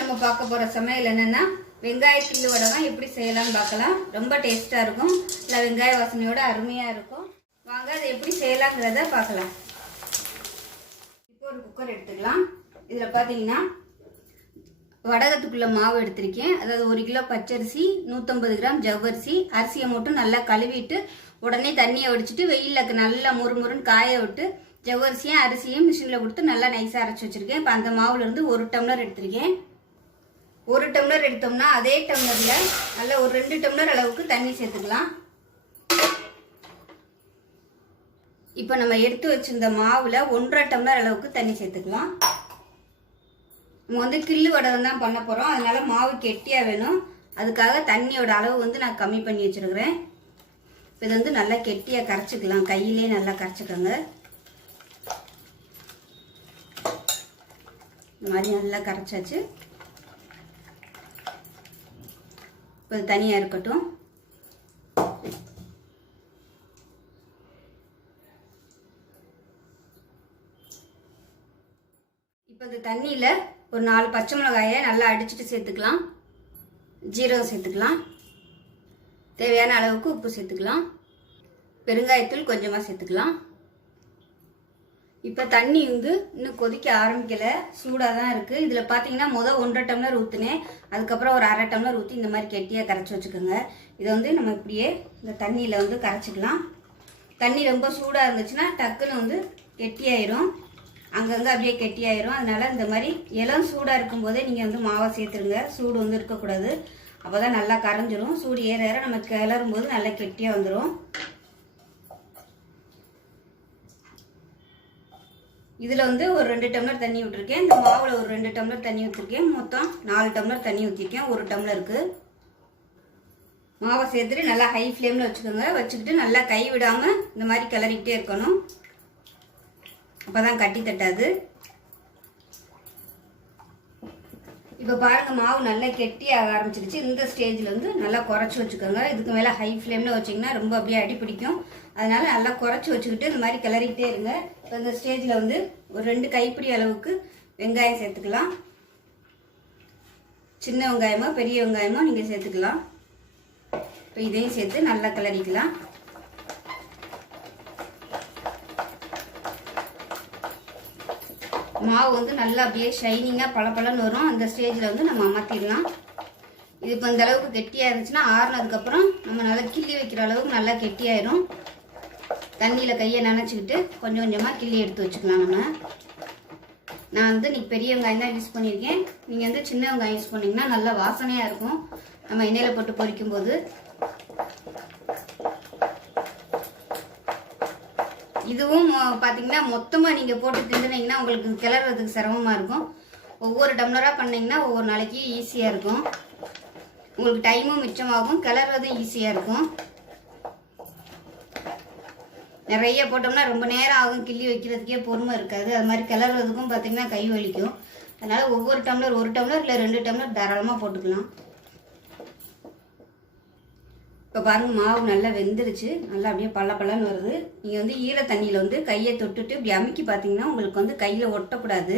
நம்ம பார்க்க போற சமையல் என்னன்னா வெங்காய கிள்ளு வடை தான் எப்படி செய்யலாம்னு பார்க்கலாம். ரொம்ப டேஸ்டா இருக்கும். இல்லை வெங்காய வாசனையோட அருமையா இருக்கும். வாங்க அதை எப்படி செய்யலாங்கிறத பார்க்கலாம். இப்போ ஒரு குக்கர் எடுத்துக்கலாம். இதில் பார்த்தீங்கன்னா வடகத்துக்குள்ள மாவு எடுத்திருக்கேன். அதாவது ஒரு கிலோ பச்சரிசி நூற்றம்பது கிராம் ஜவ்வரிசி அரிசியை மட்டும் நல்லா கழுவிட்டு உடனே தண்ணியை வடிச்சிட்டு வெயிலில் நல்லா முறுமுறுன்னு காய விட்டு ஜவ்வரிசியும் அரிசியும் மிஷினில் கொடுத்து நல்லா நைஸாக அரைச்சி வச்சுருக்கேன். இப்போ அந்த மாவுலேருந்து ஒரு டம்ளர் எடுத்திருக்கேன். ஒரு டம்ளர் எடுத்தோம்னா அதே டம்ளரில் நல்லா ஒரு ரெண்டு டம்ளர் அளவுக்கு தண்ணி சேர்த்துக்கலாம். இப்போ நம்ம எடுத்து வச்சிருந்த மாவில் ஒன்றரை டம்ளர் அளவுக்கு தண்ணி சேர்த்துக்கலாம். நம்ம வந்து கிள்ளு வடை தான் பண்ண போகிறோம் அதனால் மாவு கெட்டியாக வேணும். அதுக்காக தண்ணியோட அளவு வந்து நான் கம்மி பண்ணி வச்சிருக்கிறேன். இப்போ இது வந்து நல்லா கெட்டியாக கரைச்சிக்கலாம். கையிலே நல்லா கரைச்சிக்கோங்க. இந்த மாதிரி நல்லா கரைச்சாச்சு. இப்போ தனியாக இருக்கட்டும். இப்போ இந்த தண்ணியில் ஒரு நாலு பச்சை மிளகாயை நல்லா அடிச்சுட்டு சேர்த்துக்கலாம். ஜீரகம் சேர்த்துக்கலாம். தேவையான அளவுக்கு உப்பு சேர்த்துக்கலாம். பெருங்காயத்தூள் கொஞ்சமாக சேர்த்துக்கலாம். இப்போ தண்ணி வந்து இன்னும் கொதிக்க ஆரம்பிக்கலை. சூடாக தான் இருக்குது இதில் பார்த்தீங்கன்னா மொதல் ஒன்றரை டம்ளர் ஊற்றுனேன் அதுக்கப்புறம் ஒரு அரை டம்ளர் ஊற்றி இந்த மாதிரி கெட்டியாக கரைச்சி வச்சுக்கோங்க. இதை வந்து நம்ம இப்படியே இந்த தண்ணியில் வந்து கரைச்சிக்கலாம். தண்ணி ரொம்ப சூடாக இருந்துச்சுன்னா டக்குன்னு வந்து கெட்டியாயிரும். அங்கங்கே அப்படியே கெட்டியாயிரும். அதனால் இந்த மாதிரி இளம் சூடாக இருக்கும்போதே நீங்கள் வந்து மாவை சேர்த்துருங்க. சூடு வந்து இருக்கக்கூடாது. அப்போ தான் நல்லா கரைஞ்சிரும். சூடு ஏற ஏற நம்ம கிளறும் போது நல்லா கெட்டியாக வந்துடும் இதில் வந்து ஒரு ரெண்டு டம்ளர் தண்ணி விட்டுருக்கேன். இந்த மாவில் ஒரு ரெண்டு டம்ளர் தண்ணி ஊற்றிருக்கேன் மொத்தம் நாலு டம்ளர் தண்ணி ஊற்றிருக்கேன் ஒரு டம்ளருக்கு மாவை சேர்த்துட்டு நல்லா ஹை ஃப்ளேமில் வச்சுக்கோங்க. வச்சுக்கிட்டு நல்லா கை விடாமல் இந்த மாதிரி கிளறிக்கிட்டே இருக்கணும். அப்போ தான் கட்டி தட்டாது. இப்போ பாருங்க மாவு நல்லா கெட்டி ஆக ஆரம்பிச்சிருச்சு. இந்த ஸ்டேஜில் வந்து நல்லா குறைச்சி வச்சுக்கோங்க. இதுக்கு மேலே ஹை ஃப்ளேமில் வச்சிங்கன்னா ரொம்ப அப்படியே அடி பிடிக்கும். அதனால் நல்லா குறைச்சி வச்சுக்கிட்டு இந்த மாதிரி கிளறிக்கிட்டே இருங்க. இப்போ இந்த ஸ்டேஜில் வந்து ஒரு ரெண்டு கைப்பிடி அளவுக்கு வெங்காயம் சேர்த்துக்கலாம். சின்ன வெங்காயமோ பெரிய வெங்காயமோ நீங்கள் சேர்த்துக்கலாம். இப்போ இதையும் சேர்த்து நல்லா கிளறிக்கலாம். மாவு வந்து நல்லா அப்படியே ஷைனிங்காக பளபளன்னு வரும். அந்த ஸ்டேஜில் வந்து நம்ம அமர்த்திடலாம். இது இப்போ இந்த அளவுக்கு கெட்டியாக இருந்துச்சுன்னா ஆறுனதுக்கப்புறம் நம்ம நல்லா கிள்ளி வைக்கிற அளவுக்கு நல்லா கெட்டியாயிரும். தண்ணியில் கையை நினச்சிக்கிட்டு கொஞ்சம் கொஞ்சமாக கிள்ளி எடுத்து வச்சுக்கலாம் நம்ம. நான் வந்து இன்னைக்கு பெரிய வெங்காயம் தான் யூஸ் பண்ணியிருக்கேன். நீங்கள் வந்து சின்ன வெங்காயம் யூஸ் பண்ணிங்கன்னா நல்லா வாசனையாக இருக்கும். நம்ம எண்ணெயில் போட்டு பொரிக்கும் இதுவும் பார்த்தீங்கன்னா மொத்தமாக நீங்கள் போட்டு திண்டுனீங்கன்னா உங்களுக்கு கிளறதுக்கு சிரமமாக இருக்கும். ஒவ்வொரு டம்ளராக பண்ணிங்கன்னா ஒவ்வொரு நாளைக்கு ஈஸியாக இருக்கும். உங்களுக்கு டைமும் மிச்சமாகும். கிளறதும் ஈஸியாக இருக்கும். நிறைய போட்டோம்னா ரொம்ப நேரம் ஆகும். கிள்ளி வைக்கிறதுக்கே பொறுமை இருக்காது. அது மாதிரி கிளறதுக்கும் பார்த்தீங்கன்னா கை வலிக்கும். அதனால் ஒவ்வொரு டம்ளர் ஒரு டம்ளர் இல்லை ரெண்டு டம்ளர் தாராளமாக போட்டுக்கலாம். இப்போ பாருங்க மாவு நல்லா வெந்துருச்சு. நல்லா அப்படியே பல்ல பல்லன்னு வருது. நீங்கள் வந்து ஈர தண்ணியில் வந்து கையை தொட்டுட்டு இப்படி அமுக்கி பார்த்தீங்கன்னா உங்களுக்கு வந்து கையில் ஒட்டக்கூடாது.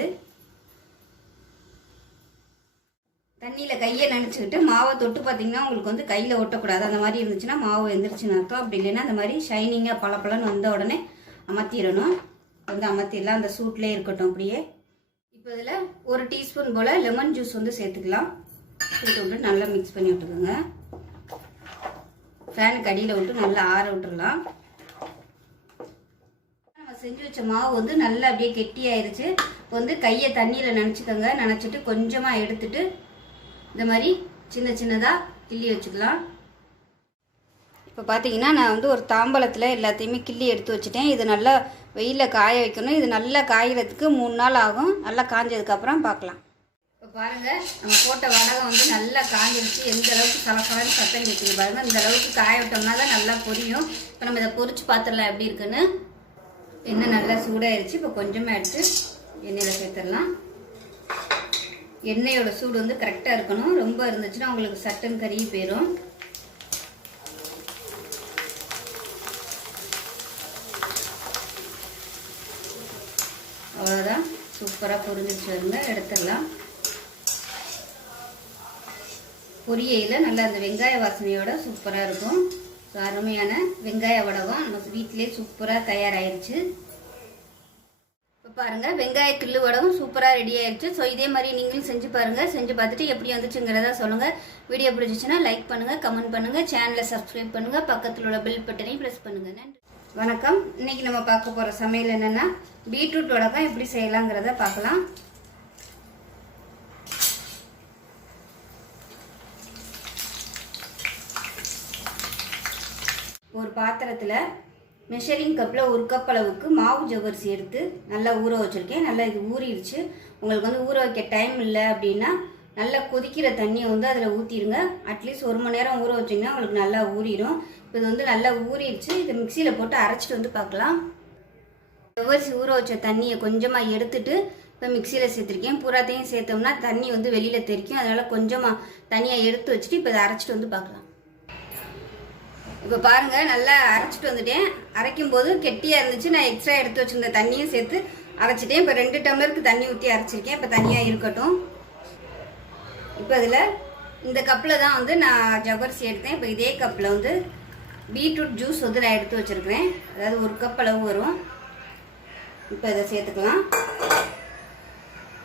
தண்ணியில் கையை நினச்சிக்கிட்டு மாவை தொட்டு பார்த்தீங்கன்னா உங்களுக்கு வந்து கையில் ஒட்டக்கூடாது. அந்த மாதிரி இருந்துச்சுன்னா மாவு வெந்துருச்சுன்னு அர்த்தம். அப்படி இல்லைன்னா அந்த மாதிரி ஷைனிங்காக பல பலன்னு வந்த உடனே அமர்த்திடணும் வந்து அமர்த்திடலாம் அந்த சூட்லேயே இருக்கட்டும் அப்படியே. இப்போ இதில் ஒரு டீஸ்பூன் போல் லெமன் ஜூஸ் வந்து சேர்த்துக்கலாம். சேர்த்து விட்டு நல்லா மிக்ஸ் பண்ணி விட்டுக்கோங்க. ஃபேனுக்கு அடியில் விட்டு நல்லா ஆற விட்டுறலாம். நம்ம செஞ்சு வச்ச மாவு வந்து நல்லா அப்படியே கெட்டியாயிருச்சு. இப்போ வந்து கையை தண்ணியில் நினச்சிக்கோங்க. நினச்சிட்டு கொஞ்சமாக எடுத்துட்டு இந்த மாதிரி சின்ன சின்னதாக கிள்ளி வச்சுக்கலாம். இப்போ பார்த்தீங்கன்னா நான் வந்து ஒரு தாம்பலத்தில் எல்லாத்தையுமே கிள்ளி எடுத்து வச்சுட்டேன். இது நல்லா வெயிலில் காய வைக்கணும். இது நல்லா காய்கிறதுக்கு மூணு நாள் ஆகும். நல்லா காஞ்சதுக்கப்புறம் பார்க்கலாம். பாருங்க நம்ம போட்ட வடகம் வந்து நல்லா காஞ்சிருச்சு. எந்த அளவுக்கு சலசலன்னு சத்தம் கேட்குது பாருங்க. இந்த அளவுக்கு காய விட்டோம்னா தான் நல்லா பொரியும். இப்போ நம்ம இதை பொரிச்சு பார்த்துடலாம் எப்படி இருக்குன்னு? எண்ணெய் நல்லா சூடாயிருச்சு. இப்போ கொஞ்சமாக எடுத்து எண்ணெயில் சேர்த்துடலாம். எண்ணெயோட சூடு வந்து கரெக்டாக இருக்கணும். ரொம்ப இருந்துச்சுன்னா உங்களுக்கு சட்டன் கறி போயிடும் அவ்வளோதான் சூப்பராக பொரிஞ்சிச்சு வருங்க எடுத்துடலாம். பொரியையில் நல்லா அந்த வெங்காய வாசனையோட சூப்பராக இருக்கும். ஸோ அருமையான வெங்காய வடகம் நம்ம வீட்டிலே சூப்பராக தயாராகிருச்சு இப்போ பாருங்கள் வெங்காய கிள்ளு வடகம் சூப்பராக ரெடி ஆயிடுச்சு ஸோ இதே மாதிரி நீங்களும் செஞ்சு பாருங்கள் செஞ்சு பார்த்துட்டு எப்படி வந்துச்சுங்கிறத சொல்லுங்கள் வீடியோ பிடிச்சிச்சுன்னா லைக் பண்ணுங்கள் கமெண்ட் பண்ணுங்க சேனலை சப்ஸ்கிரைப் பண்ணுங்கள் பக்கத்தில் உள்ள பெல் பட்டனையும் ப்ரெஸ் பண்ணுங்கள் நன்றி. வணக்கம். இன்னைக்கு நம்ம பார்க்க போகிற சமையல் என்னென்னா பீட்ரூட் வடகம் எப்படி செய்யலாங்கிறத பார்க்கலாம். பாத்திரத்தில் மெஷரிங் கப்பில் ஒரு கப் அளவுக்கு மாவு ஜவ்வரிசி எடுத்து நல்லா ஊற வச்சுருக்கேன். நல்லா இது ஊறிடுச்சு. உங்களுக்கு வந்து ஊற வைக்க டைம் இல்லை அப்படின்னா நல்லா கொதிக்கிற தண்ணியை வந்து அதில் ஊற்றிடுங்க அட்லீஸ்ட் ஒரு மணி நேரம் ஊற வச்சிங்கன்னா உங்களுக்கு நல்லா ஊறிடும். இப்போ இது வந்து நல்லா ஊறிடுச்சு. இதை மிக்சியில் போட்டு அரைச்சிட்டு வந்து பார்க்கலாம். ஜவ்வரிசி ஊற வச்ச தண்ணியை கொஞ்சமாக எடுத்துட்டு இப்போ மிக்சியில் சேர்த்துருக்கேன். பூராத்தையும் சேர்த்தோம்னா தண்ணி வந்து வெளியில் தெரிக்கும். அதனால் கொஞ்சமாக தனியாக எடுத்து வச்சுட்டு இப்போ இதை அரைச்சிட்டு வந்து பார்க்கலாம். இப்போ பாருங்கள் நல்லா அரைச்சிட்டு வந்துட்டேன். அரைக்கும் போது கெட்டியாக இருந்துச்சு. நான் எக்ஸ்ட்ரா எடுத்து வச்சுருந்த தண்ணியும் சேர்த்து அரைச்சிட்டேன். இப்போ ரெண்டு டம்ளருக்கு தண்ணி ஊற்றி அரைச்சிருக்கேன். இப்போ தனியாக இருக்கட்டும். இப்போ அதில் இந்த கப்பில் தான் வந்து நான் ஜவ்வரிசி எடுத்தேன். இப்போ இதே கப்பில் வந்து பீட்ரூட் ஜூஸ் வந்து நான் எடுத்து வச்சுருக்கிறேன். அதாவது ஒரு கப் அளவு வரும். இப்போ இதை சேர்த்துக்கலாம்.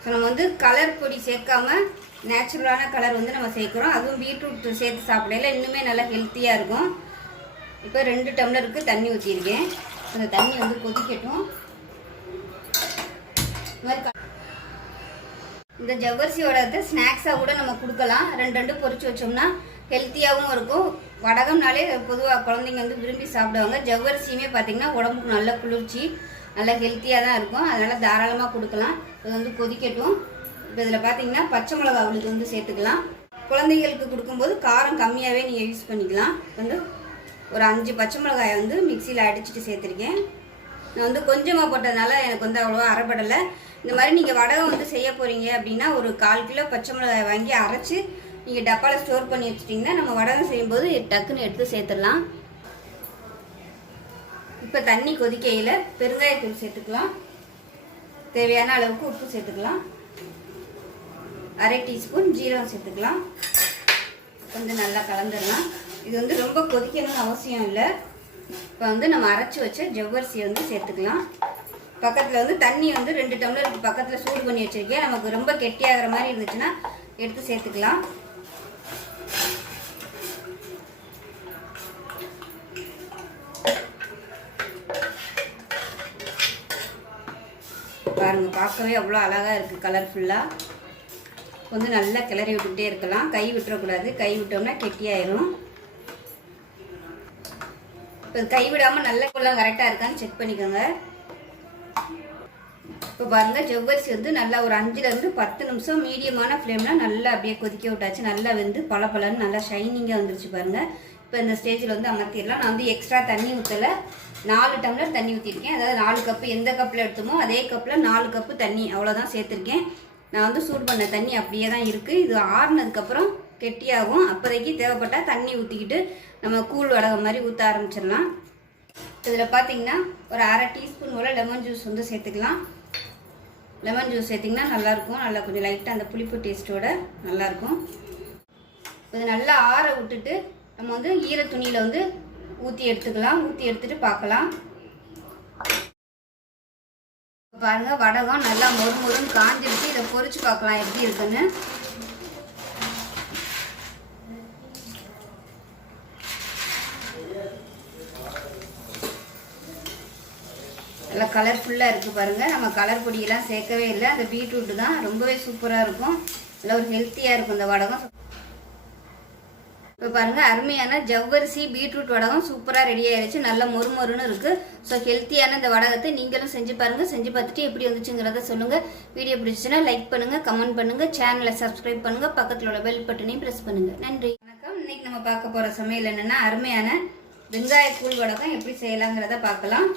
ஸோ நம்ம வந்து கலர் பொடி சேர்க்காம நேச்சுரலான கலர் வந்து நம்ம சேர்க்குறோம். அதுவும் பீட்ரூட் சேர்த்து சாப்பிடையில இன்னுமே நல்லா ஹெல்த்தியாக இருக்கும். இப்போ ரெண்டு டம்ளருக்கு தண்ணி ஊற்றிருக்கேன் அந்த தண்ணி வந்து கொதிக்கட்டும். இந்த ஜவ்வரிசியோட ஸ்நாக்ஸாக கூட நம்ம கொடுக்கலாம். ரெண்டு ரெண்டு பொறிச்சு வச்சோம்னா ஹெல்த்தியாகவும் இருக்கும். வடகம்னாலே பொதுவாக குழந்தைங்க வந்து விரும்பி சாப்பிடுவாங்க. ஜவ்வரிசியுமே பார்த்தீங்கன்னா உடம்புக்கு நல்ல குளிர்ச்சி நல்லா ஹெல்த்தியாக தான் இருக்கும். அதனால் தாராளமாக கொடுக்கலாம். இது வந்து கொதிக்கட்டும். இப்போ இதில் பார்த்தீங்கன்னா பச்சை மிளகா அவளுக்கு வந்து சேர்த்துக்கலாம். குழந்தைகளுக்கு கொடுக்கும்போது காரம் கம்மியாகவே நீங்கள் யூஸ் பண்ணிக்கலாம். வந்து ஒரு அஞ்சு பச்சை மிளகாயை வந்து மிக்சியில் அடிச்சுட்டு சேர்த்துருக்கேன். நான் வந்து கொஞ்சமாக போட்டதுனால எனக்கு வந்து அவ்வளோவா அரைப்படலை. இந்த மாதிரி நீங்கள் வடகம் வந்து செய்ய போகிறீங்க அப்படின்னா ஒரு கால் கிலோ பச்சை மிளகாய் வாங்கி அரைச்சி நீங்கள் டப்பாவில் ஸ்டோர் பண்ணி வச்சிட்டிங்கன்னா நம்ம வடகம் செய்யும்போது டக்குன்னு எடுத்து சேர்த்துடலாம். இப்போ தண்ணி கொதிக்கையில் பெருங்காயத்தூள் சேர்த்துக்கலாம். தேவையான அளவுக்கு உப்பு சேர்த்துக்கலாம். அரை டீஸ்பூன் ஜீரகம் சேர்த்துக்கலாம். கொஞ்சம் நல்லா கலந்துடலாம். இது வந்து ரொம்ப கொதிக்கணும்னு அவசியம் இல்லை. இப்போ வந்து நம்ம அரைச்சி வச்ச ஜவ்வரிசியை வந்து சேர்த்துக்கலாம். பக்கத்தில் வந்து தண்ணி வந்து ரெண்டு டம்ளருக்கு பக்கத்தில் சூடு பண்ணி வச்சுருக்கேன். நமக்கு ரொம்ப கெட்டியாகிற மாதிரி இருந்துச்சுன்னா எடுத்து சேர்த்துக்கலாம். பாருங்க பார்க்கவே அவ்வளோ அழகாக இருக்குது கலர்ஃபுல்லாக வந்து நல்லா கிளறி விட்டுக்கிட்டே இருக்கலாம். கை விட்டுறக்கூடாது. கை விட்டோம்னா கெட்டியாயிரும். இப்போ கைவிடாமல் நல்ல குள்ளம் கரெக்டாக இருக்கான்னு செக் பண்ணிக்கோங்க. இப்போ பாருங்கள் ஜவ்வரிசி வந்து நல்லா ஒரு அஞ்சுலேருந்து பத்து நிமிஷம் மீடியமான ஃப்ளேமில் நல்லா அப்படியே கொதிக்க விட்டாச்சு. நல்லா வந்து பல பலன்னு நல்லா ஷைனிங்காக வந்துருச்சு பாருங்க. இப்போ இந்த ஸ்டேஜில் வந்து அமர்த்திடலாம். நான் வந்து எக்ஸ்ட்ரா தண்ணி ஊற்றலை நாலு டம்ளர் தண்ணி ஊற்றிருக்கேன் அதாவது நாலு கப்பு எந்த கப்பில் எடுத்தோமோ அதே கப்பில் நாலு கப்பு தண்ணி அவ்வளோதான் சேர்த்துருக்கேன். நான் வந்து சூட் பண்ண தண்ணி அப்படியே தான் இருக்குது இது ஆறுனதுக்கப்புறம் கெட்டியாகும். அப்போதைக்கு தேவைப்பட்டால் தண்ணி ஊற்றிக்கிட்டு நம்ம கூழ் வடகம் மாதிரி ஊற்ற ஆரம்பிச்சிடலாம். இதில் பார்த்தீங்கன்னா ஒரு அரை டீஸ்பூன் போல் லெமன் ஜூஸ் வந்து சேர்த்துக்கலாம். லெமன் ஜூஸ் சேர்த்திங்கன்னா நல்லாயிருக்கும். நல்லா கொஞ்சம் லைட்டாக அந்த புளிப்பு டேஸ்ட்டோட நல்லாயிருக்கும். இது நல்லா ஆற விட்டுட்டு நம்ம வந்து ஈர துணியில் வந்து ஊற்றி எடுத்துக்கலாம். ஊற்றி எடுத்துகிட்டு பார்க்கலாம் பாருங்கள் வடகம் நல்லா மொறு மொறுன்னு காஞ்சிருச்சு. இதை பொறிச்சு பார்க்கலாம் எப்படி இருக்குன்னு. நல்லா கலர்ஃபுல்லாக இருக்குது பாருங்கள் நம்ம கலர் பொடியெல்லாம் சேர்க்கவே இல்லை. அந்த பீட்ரூட்டு தான் ரொம்பவே சூப்பராக இருக்கும். நல்லா ஒரு ஹெல்த்தியாக இருக்கும் இந்த வடகம். இப்போ பாருங்கள் அருமையான ஜவ்வரிசி பீட்ரூட் வடகம் சூப்பராக ரெடி ஆயிடுச்சு நல்ல மொறு மொறுன்னு இருக்குது ஸோ ஹெல்த்தியான இந்த வடகத்தை நீங்களும் செஞ்சு பாருங்கள் செஞ்சு பார்த்துட்டு எப்படி வந்துச்சுங்கிறத சொல்லுங்கள் வீடியோ பிடிச்சிச்சுன்னா லைக் பண்ணுங்கள் கமெண்ட் பண்ணுங்கள் சேனலை சப்ஸ்கிரைப் பண்ணுங்கள் பக்கத்தில் உள்ள பெல் பட்டனையும் ப்ரெஸ் பண்ணுங்கள் நன்றி. வணக்கம். இன்னைக்கு நம்ம பார்க்க போகிற சமையல் என்னென்னா அருமையான வெங்காய கூழ் வடகம் எப்படி செய்யலாங்கிறத பார்க்கலாம்.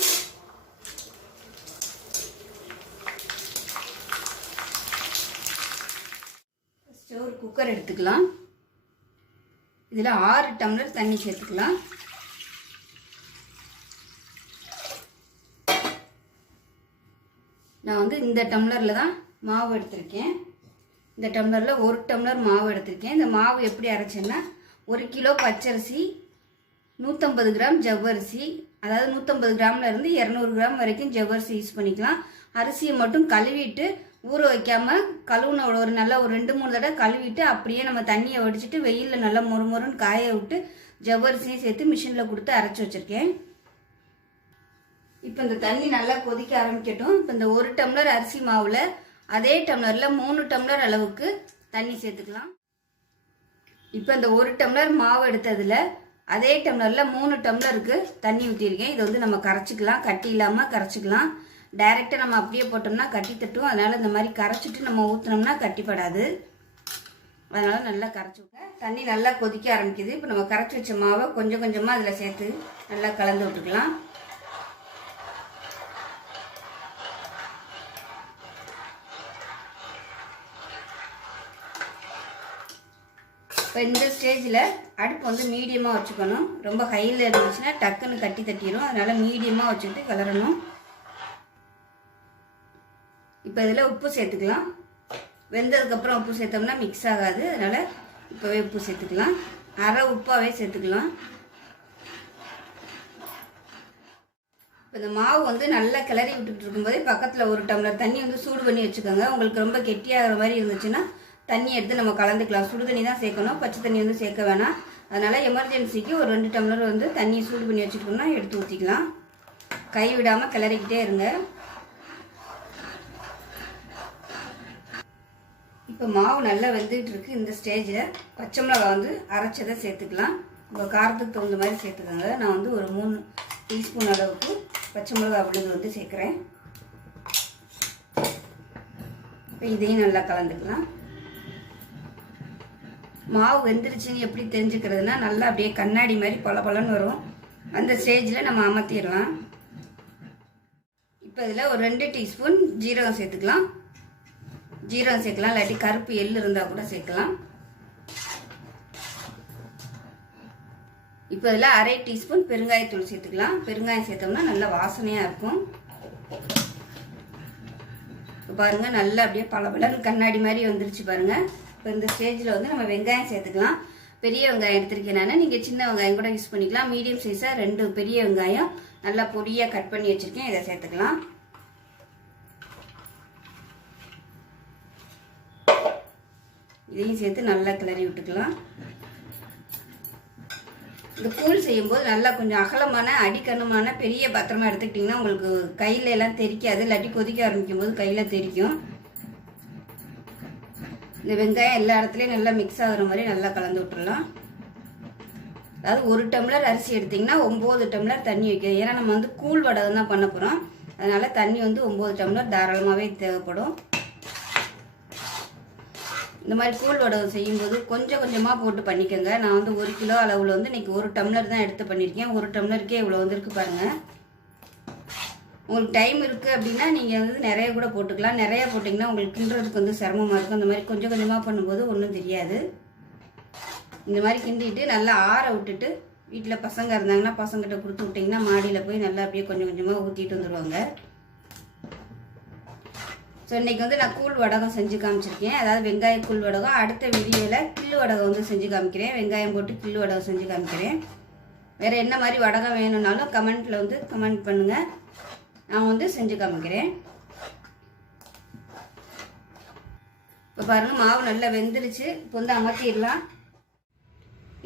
ஒரு குக்கர் எடுத்துக்கலாம். இதில் ஆறு டம்ளர் தண்ணி சேர்த்துக்கலாம். நான் வந்து இந்த டம்ளரில் தான் மாவு எடுத்திருக்கேன். இந்த டம்ளரில் ஒரு டம்ளர் மாவு எடுத்திருக்கேன். இந்த மாவு எப்படி அரைச்சேன்னா ஒரு கிலோ பச்சரிசி நூற்றம்பது கிராம் ஜவ்வரிசி அதாவது நூற்றம்பது கிராமில் இருந்து இரநூறு கிராம் வரைக்கும் ஜவ்வரிசி யூஸ் பண்ணிக்கலாம். அரிசியை மட்டும் கழுவிட்டு ஊற வைக்காம கழுவுன ஒரு நல்லா ஒரு ரெண்டு மூணு தடவை கழுவிட்டு அப்படியே நம்ம தண்ணியை வடிச்சிட்டு வெயிலில் நல்லா மொறு மொறுன்னு காய விட்டு ஜவ்வரிசியும் சேர்த்து மிஷினில் கொடுத்து அரைச்சி வச்சுருக்கேன். இப்போ இந்த தண்ணி நல்லா கொதிக்க ஆரம்பிக்கட்டும். இப்போ இந்த ஒரு டம்ளர் அரிசி மாவில் அதே டம்ளரில் மூணு டம்ளர் அளவுக்கு தண்ணி சேர்த்துக்கலாம். இப்போ இந்த ஒரு டம்ளர் மாவு எடுத்ததில் அதே டம்ளரில் மூணு டம்ளருக்கு தண்ணி ஊற்றிருக்கேன் இதை வந்து நம்ம கரைச்சிக்கலாம். கட்டி இல்லாமல் கரைச்சிக்கலாம். டைரெக்டாக நம்ம அப்படியே போட்டோம்னா கட்டி தட்டும் அதனால் இந்த மாதிரி கரைச்சிட்டு நம்ம ஊற்றினோம்னா கட்டிப்படாது. அதனால் நல்லா கரைச்சி விட்டேன் தண்ணி நல்லா கொதிக்க ஆரம்பிக்குது. இப்போ நம்ம கரைச்சி வச்ச மாவை கொஞ்சம் கொஞ்சமாக அதில் சேர்த்து நல்லா கலந்து விட்டுக்கலாம். இப்போ இந்த ஸ்டேஜில் அடுப்பு வந்து மீடியமாக வச்சுக்கணும். ரொம்ப ஹையில் இருந்துச்சுன்னா டக்குன்னு கட்டி தட்டிடும் அதனால் மீடியமாக வச்சுக்கிட்டு கிளறணும். இப்போ இதில் உப்பு சேர்த்துக்கலாம். வெந்ததுக்கப்புறம் உப்பு சேர்த்தோம்னா மிக்ஸ் ஆகாது. அதனால் இப்போவே உப்பு சேர்த்துக்கலாம். அரை உப்பாகவே சேர்த்துக்கலாம். இப்போ இந்த மாவு வந்து நல்லா கிளறி விட்டுட்டு இருக்கும்போதே பக்கத்தில் ஒரு டம்ளர் தண்ணி வந்து சூடு பண்ணி வச்சுக்கோங்க. உங்களுக்கு ரொம்ப கெட்டியாகிற மாதிரி இருந்துச்சுன்னா தண்ணி எடுத்து நம்ம கலந்துக்கலாம். சுடு தண்ணி தான் சேர்க்கணும். பச்சை தண்ணி வந்து சேர்க்க வேணாம். அதனால் எமர்ஜென்சிக்கு ஒரு ரெண்டு டம்ளர் வந்து தண்ணியை சூடு பண்ணி வச்சுட்டோம்னா எடுத்து ஊற்றிக்கலாம் கை விடாமல் கிளறிக்கிட்டே இருங்க. இப்போ மாவு நல்லா வெந்துக்கிட்டு இருக்குது இந்த ஸ்டேஜில் பச்சை மிளகா வந்து அரைச்சதை சேர்த்துக்கலாம். உங்கள் காரத்துக்கு தகுந்த மாதிரி சேர்த்துக்கோங்க. நான் வந்து ஒரு மூணு டீஸ்பூன் அளவுக்கு பச்சை மிளகா விழுந்து வந்து சேர்க்குறேன். இப்போ இதையும் நல்லா கலந்துக்கலாம். மாவு வெந்துருச்சுன்னு எப்படி தெரிஞ்சுக்கிறதுனா நல்லா அப்படியே கண்ணாடி மாதிரி பல பலன்னு வரும். அந்த ஸ்டேஜில் நம்ம அமர்த்திடலாம் இப்போ இதில் ஒரு ரெண்டு டீஸ்பூன் ஜீரகம் சேர்த்துக்கலாம். ஜீரகம் சேர்க்கலாம் இல்லாட்டி கருப்பு எள் இருந்தால் கூட சேர்க்கலாம். இப்போ இதில் அரை டீஸ்பூன் பெருங்காயத்தூள் சேர்த்துக்கலாம். பெருங்காயம் சேர்த்தோம்னா நல்ல வாசனையாக இருக்கும். இப்போ பாருங்கள் நல்லா அப்படியே பளபளன்னு கண்ணாடி மாதிரி வந்துருச்சு பாருங்கள் இப்போ இந்த ஸ்டேஜில் வந்து நம்ம வெங்காயம் சேர்த்துக்கலாம். பெரிய வெங்காயம் எடுத்திருக்கேன் நான். நீங்கள் சின்ன வெங்காயம் கூட யூஸ் பண்ணிக்கலாம். மீடியம் சைஸாக ரெண்டு பெரிய வெங்காயம் நல்லா பொடியாக கட் பண்ணி வச்சுருக்கேன். இதை சேர்த்துக்கலாம். இதையும் சேர்த்து நல்லா கிளறி விட்டுக்கலாம். இந்த கூழ் செய்யும்போது நல்லா கொஞ்சம் அகலமான அடிக்கனமான பெரிய பத்திரமா எடுத்துக்கிட்டிங்கன்னா உங்களுக்கு கையில எல்லாம் தெரிக்காது. இல்லாட்டி கொதிக்க ஆரம்பிக்கும் போது கையில் தெரிக்கும். இந்த வெங்காயம் எல்லா இடத்துலையும் நல்லா மிக்ஸ் ஆகுற மாதிரி நல்லா கலந்து விட்டுடலாம் அதாவது ஒரு டம்ளர் அரிசி எடுத்திங்கன்னா ஒம்பது டம்ளர் தண்ணி வைக்கிறது ஏன்னா நம்ம வந்து கூழ் வடகம் தான் பண்ண போகிறோம் அதனால் தண்ணி வந்து ஒம்பது டம்ளர் தாராளமாகவே தேவைப்படும். இந்த மாதிரி கூழ் வடகம் செய்யும்போது கொஞ்சம் கொஞ்சமாக போட்டு பண்ணிக்கோங்க. நான் வந்து ஒரு கிலோ அளவில் வந்து இன்றைக்கி ஒரு டம்ளர் தான் எடுத்து பண்ணியிருக்கேன் ஒரு டம்ளருக்கே இவ்வளோ வந்திருக்கு பாருங்கள் உங்களுக்கு டைம் இருக்குது அப்படின்னா நீங்கள் வந்து நிறைய கூட போட்டுக்கலாம். நிறையா போட்டிங்கன்னா உங்களுக்கு கிண்டுறதுக்கு வந்து சிரமமாக இருக்கும். அந்த மாதிரி கொஞ்சம் கொஞ்சமாக பண்ணும்போது ஒன்றும் தெரியாது. இந்த மாதிரி கிண்டிட்டு நல்லா ஆற விட்டுட்டு வீட்டில் பசங்க இருந்தாங்கன்னா பசங்கிட்ட கொடுத்து விட்டிங்கன்னா மாடியில் போய் நல்லா அப்படியே கொஞ்சம் கொஞ்சமாக ஊற்றிட்டு வந்துடுவாங்க ஸோ இன்றைக்கி வந்து நான் கூழ் வடகம் செஞ்சு காமிச்சிருக்கேன். அதாவது வெங்காய கூழ் வடகம் அடுத்த வீடியோவில் கில்லு வடகம் வந்து செஞ்சு காமிக்கிறேன். வெங்காயம் போட்டு கில்லு வடகம் செஞ்சு காமிக்கிறேன். வேறு என்ன மாதிரி வடகம் வேணும்னாலும் கமெண்ட்டில் வந்து கமெண்ட் பண்ணுங்கள் நான் வந்து செஞ்சு காமிக்கிறேன். இப்போ பாருங்கள் மாவு நல்லா வெந்துருச்சு. இப்போ வந்து அமர்த்திடலாம்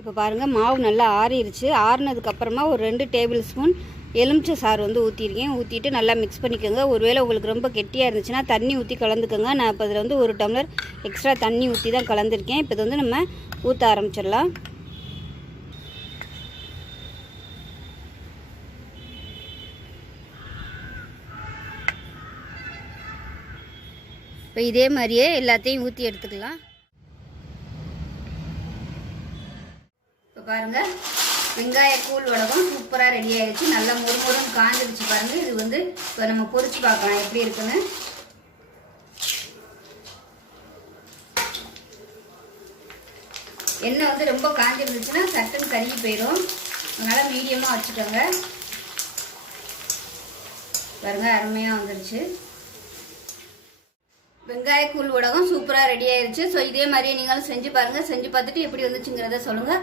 இப்போ பாருங்கள் மாவு நல்லா ஆறிடுச்சு ஆறுனதுக்கப்புறமா ஒரு ரெண்டு டேபிள் ஸ்பூன் எலுமிச்சை சாறு வந்து ஊற்றிருக்கேன் ஊற்றிட்டு நல்லா மிக்ஸ் பண்ணிக்கோங்க. ஒருவேளை உங்களுக்கு ரொம்ப கெட்டியாக இருந்துச்சுன்னா தண்ணி ஊற்றி கலந்துக்கோங்க. நான் இப்போ இதில் வந்து ஒரு டம்ளர் எக்ஸ்ட்ரா தண்ணி ஊற்றி தான் கலந்துருக்கேன். இப்போ இது வந்து நம்ம ஊற்ற ஆரம்பிச்சிடலாம். இப்போ இதே மாதிரியே எல்லாத்தையும் ஊற்றி எடுத்துக்கலாம். இப்போ பாருங்கள் வெங்காய கூழ் வடகம் சூப்பராக ரெடி ஆயிடுச்சு. நல்லா மொறுமொறுன்னு காஞ்சிருச்சு பாருங்க. இது வந்து இப்போ நம்ம பொறிச்சு பார்க்கலாம். எப்படி இருக்குன்னு. எண்ணெய் வந்து ரொம்ப காஞ்சிருந்துச்சுன்னா சட்டுன்னு கருகி போயிடும் அதனால் மீடியமாக வச்சுக்கோங்க. பாருங்க அருமையாக வந்துடுச்சு வெங்காய கூழ் ஊடகம் சூப்பராக ரெடி ஆயிடுச்சு ஸோ இதே மாதிரியே நீங்களும் செஞ்சு பாருங்கள் செஞ்சு பார்த்துட்டு எப்படி வந்துச்சுங்கிறத சொல்லுங்கள்